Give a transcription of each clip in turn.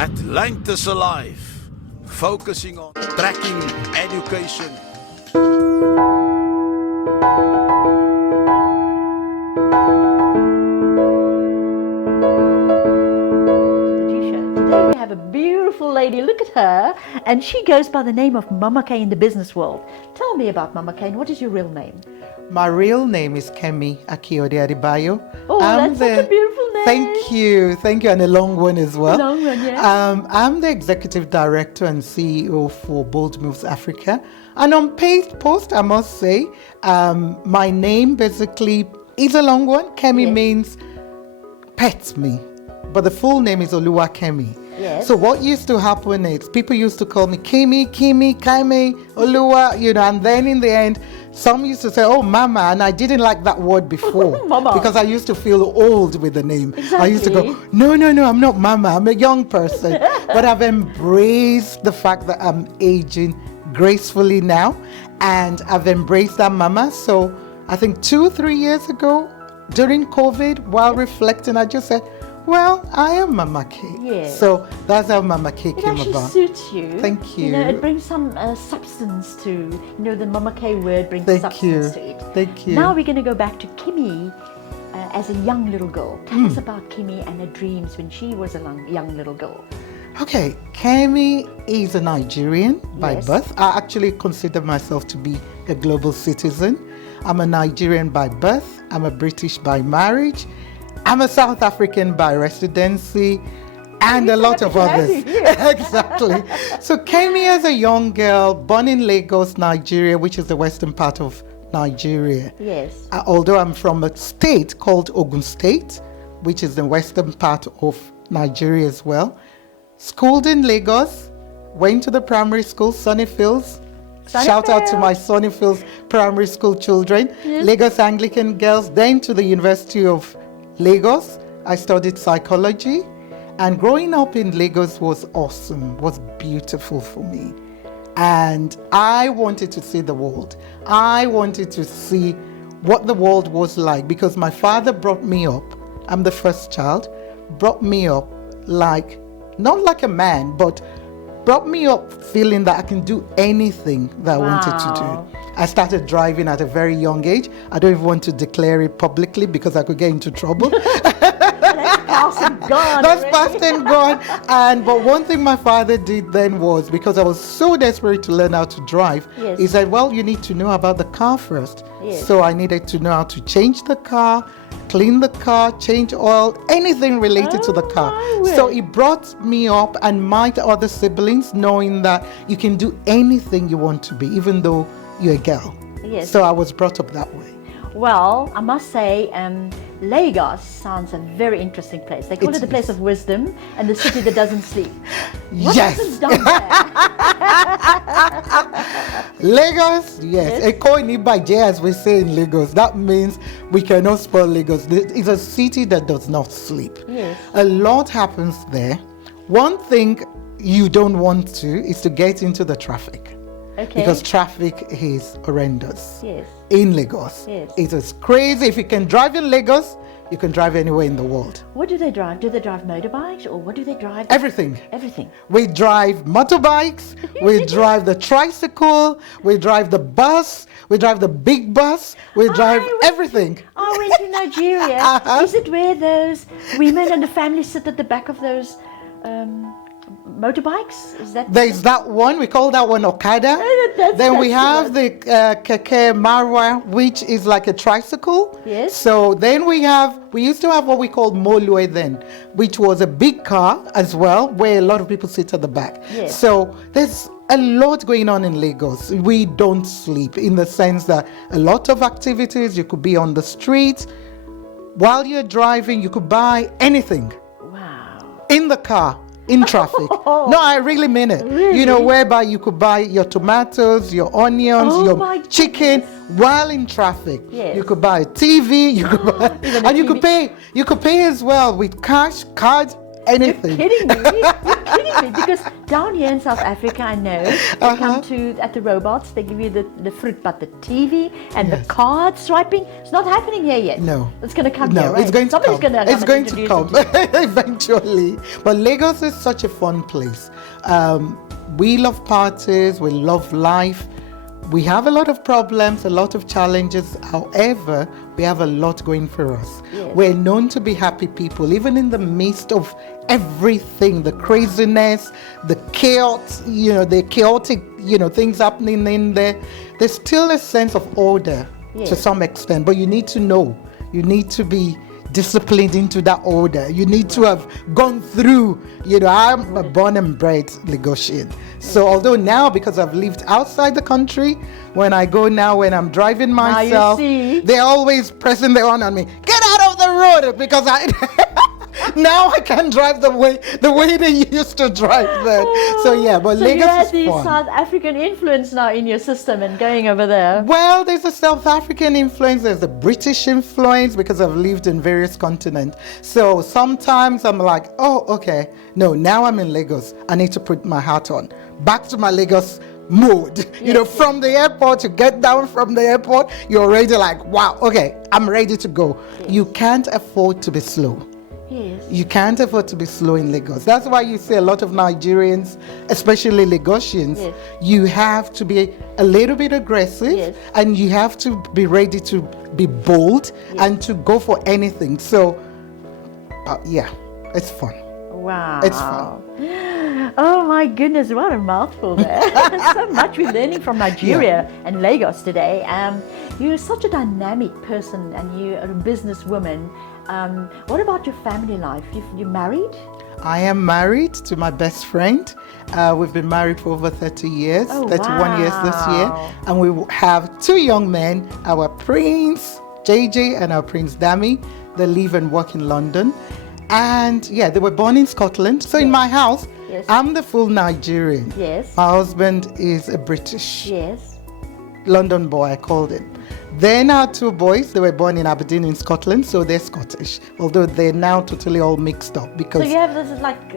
Atlantis Alive, focusing on tracking education. G.Show. Today we have a beautiful lady. Look at her, and she goes by the name of Mama K in the business world. Tell me about Mama K. What is your real name? My real name is Kimmy Akiode Adebayo. Oh, that's such a beautiful name. Thank you, and a long one as well. Long one, yeah. I'm the executive director and CEO for Bold Moves Africa. And on post, I must say, my name basically is a long one. Kimmy means pet me, but the full name is Oluwakemi. Yes. So what used to happen is people used to call me Kimmy, Kaime, Oluwa, and then in the end, some used to say, oh, Mama, and I didn't like that word before Mama. Because I used to feel old with the name. Exactly. I used to go, no, I'm not Mama, I'm a young person. But I've embraced the fact that I'm aging gracefully now, and I've embraced that Mama. So I think 2-3 years ago, during COVID, while reflecting, I just said, well, I am Mama K. Yes. So that's how Mama K It came actually about. suits you. Thank you. It brings some substance to, the Mama K word brings Thank substance you. to it. Thank you. Now we're going to go back to Kimmy as a young little girl. Tell us about Kimmy and her dreams when she was a young little girl. Okay, Kimmy is a Nigerian by birth. I actually consider myself to be a global citizen. I'm a Nigerian by birth. I'm a British by marriage. I'm a South African by residency, and a lot of others. Exactly. So Kimmy as a young girl, born in Lagos, Nigeria, which is the western part of Nigeria. Yes. Although I'm from a state called Ogun State, which is the western part of Nigeria as well. Schooled in Lagos, went to the primary school, Sunnyfields. Shout out to my Sunnyfields primary school children. Yes. Lagos Anglican girls, then to the University of Lagos. I studied psychology, and growing up in Lagos was awesome, was beautiful for me. And I wanted to see the world. I wanted to see what the world was like, because my father brought me up. I'm the first child, brought me up not like a man, but brought me up feeling that I can do anything that I wanted to do. I started driving at a very young age. I don't even want to declare it publicly because I could get into trouble. That's past and gone. That's past and gone. But one thing my father did then was, because I was so desperate to learn how to drive, he said, well, you need to know about the car first. Yes. So I needed to know how to change the car, clean the car, change oil, anything related to the car. So he brought me up and my other siblings, knowing that you can do anything you want to be, even though you're a girl. Yes. So I was brought up that way. Well, I must say, Lagos sounds a very interesting place. They call it the place of wisdom and the city that doesn't sleep. What happens down there? Lagos, yes. Eko Inibaje, as we say in Lagos. That means we cannot spoil Lagos. It's a city that does not sleep. Yes. A lot happens there. One thing you don't want to is to get into the traffic. Okay. Because traffic is horrendous. Yes. In Lagos. Yes. It is crazy. If you can drive in Lagos, you can drive anywhere in the world. What do they drive? Do they drive motorbikes, or what do they drive? Everything. Everything. We drive motorbikes, we drive the tricycle, we drive the bus, we drive the big bus, we drive everything. I went to Nigeria. Is it where those women and the family sit at the back of those motorbikes? Is that? There's that one, we call that one Okada. Then we have the Keke Marwa, which is like a tricycle. Yes. So then we used to have what we called Molue then, which was a big car as well, where a lot of people sit at the back. Yes. So there's a lot going on in Lagos. We don't sleep, in the sense that a lot of activities. You could be on the street. While you're driving, you could buy anything. Wow. In the car. In traffic. No, I really mean it. Really? Whereby you could buy your tomatoes, your onions, your chicken while in traffic. Yes. You could buy a TV, you could buy, and you could pay as well with cash, card, anything. You're kidding me. You're kidding me. Because down here in South Africa, I know, they come to, at the robots, they give you the fruit, but the TV and the card swiping, it's not happening here yet. No. It's going to come No, here, right? it's going to Somebody's come. Gonna It's going to introduce come it to you. eventually. But Lagos is such a fun place. We love parties. We love life. We have a lot of problems, a lot of challenges. However, we have a lot going for us. Yes. We're known to be happy people, even in the midst of everything, the craziness, the chaos, the chaotic, things happening in there. There's still a sense of order to some extent, but you need to know. You need to be disciplined into that order. You need to have gone through, I'm a born and bred Lagosian. So although now, because I've lived outside the country, when I go now, when I'm driving myself, they're always pressing their on me. Get out of the road, because now I can drive the way they used to drive then. So yeah, but so Lagos you have is the fun. South African influence now in your system and going over there. Well, there's a South African influence, there's a British influence, because I've lived in various continents. So sometimes I'm like, oh, okay, no, now I'm in Lagos. I need to put my hat on. Back to my Lagos mode. From the airport, you get down from the airport, you're already like, wow, okay, I'm ready to go. Yes. You can't afford to be slow. Yes. You can't afford to be slow in Lagos. That's why you see a lot of Nigerians, especially Lagosians, you have to be a little bit aggressive, and you have to be ready to be bold and to go for anything. So, it's fun. Wow. It's fun. Oh my goodness, what a mouthful there. So much we're learning from Nigeria and Lagos today. You're such a dynamic person and you're a businesswoman. What about your family life? You're married? I am married to my best friend. We've been married for over 30 years, 31 years this year. And we have 2 young men, our Prince JJ and our Prince Dami. They live and work in London. And they were born in Scotland. So in my house, I'm the full Nigerian. Yes. My husband is a British. Yes. London boy, I called him. Then our 2 boys, they were born in Aberdeen in Scotland, so they're Scottish. Although they're now totally all mixed up because... So you have this like...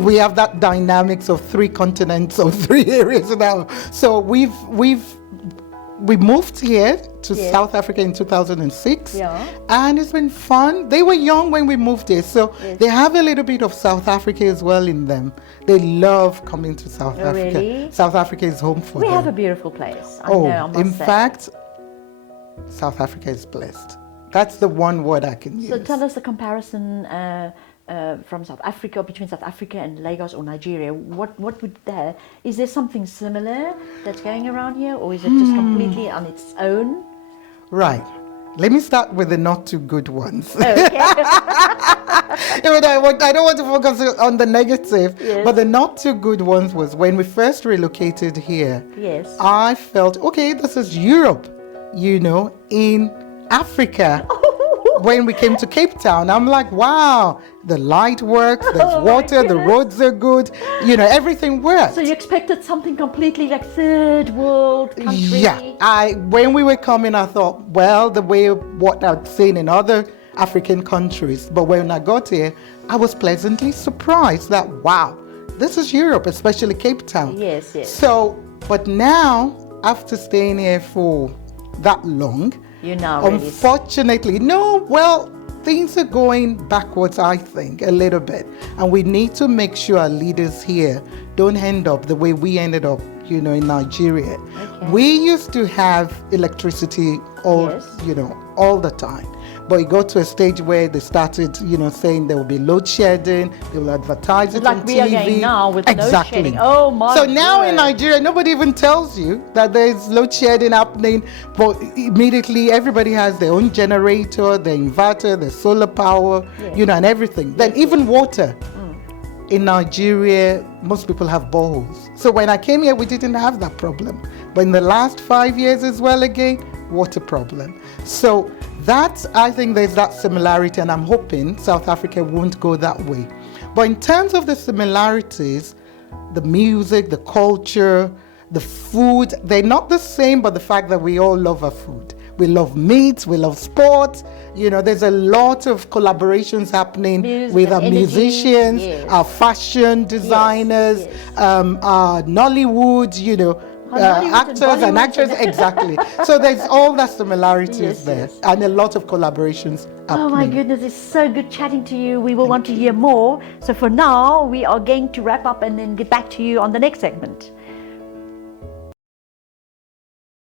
we have that dynamics of 3 continents or 3 areas now. So we moved here to South Africa in 2006, and it's been fun. They were young when we moved here, so they have a little bit of South Africa as well in them. They love coming to South Africa. Really? South Africa is home for them. We have a beautiful place. I know, I must say. Fact, South Africa is blessed. That's the one word I can use. So tell us the comparison from South Africa, between South Africa and Lagos or Nigeria. What would there, is there something similar that's going around here, or is it just completely on its own? Right. Let me start with the not too good ones. Okay. I don't want to focus on the negative, but the not too good ones was when we first relocated here. Yes. I felt, okay, this is Europe, in Africa. When we came to Cape Town, I'm like, wow, the light works, there's water, the roads are good, everything works. So you expected something completely like third world country? Yeah, when we were coming, I thought, well, the way what I'd seen in other African countries, but when I got here, I was pleasantly surprised that, wow, this is Europe, especially Cape Town. Yes. So, but now, after staying here for that long, unfortunately, things are going backwards, I think, a little bit. And we need to make sure our leaders here don't end up the way we ended up, in Nigeria. Okay. We used to have electricity all the time. But it got to a stage where they started, saying there will be load shedding, they will advertise it on TV. Like we are going now with load shedding. Oh my So now word. in Nigeria, nobody even tells you that there's load shedding happening, but immediately everybody has their own generator, their inverter, their solar power, and everything. Then even water. In Nigeria, most people have boreholes. So when I came here, we didn't have that problem. But in the last 5 years as well, again, water problem. So I think there's that similarity, and I'm hoping South Africa won't go that way. But in terms of the similarities, the music, the culture, the food, they're not the same, but the fact that we all love our food. We love meat. We love sports. You know, there's a lot of collaborations happening with our energy. musicians, Yes. our fashion designers, yes. Our Nollywood, you know, Nollywood actors and Bollywood. actors, exactly. So there's all the similarities Yes, there, yes. and a lot of collaborations happening. Oh my goodness, it's so good chatting to you. We will want to hear more. So for now, we are going to wrap up and then get back to you on the next segment.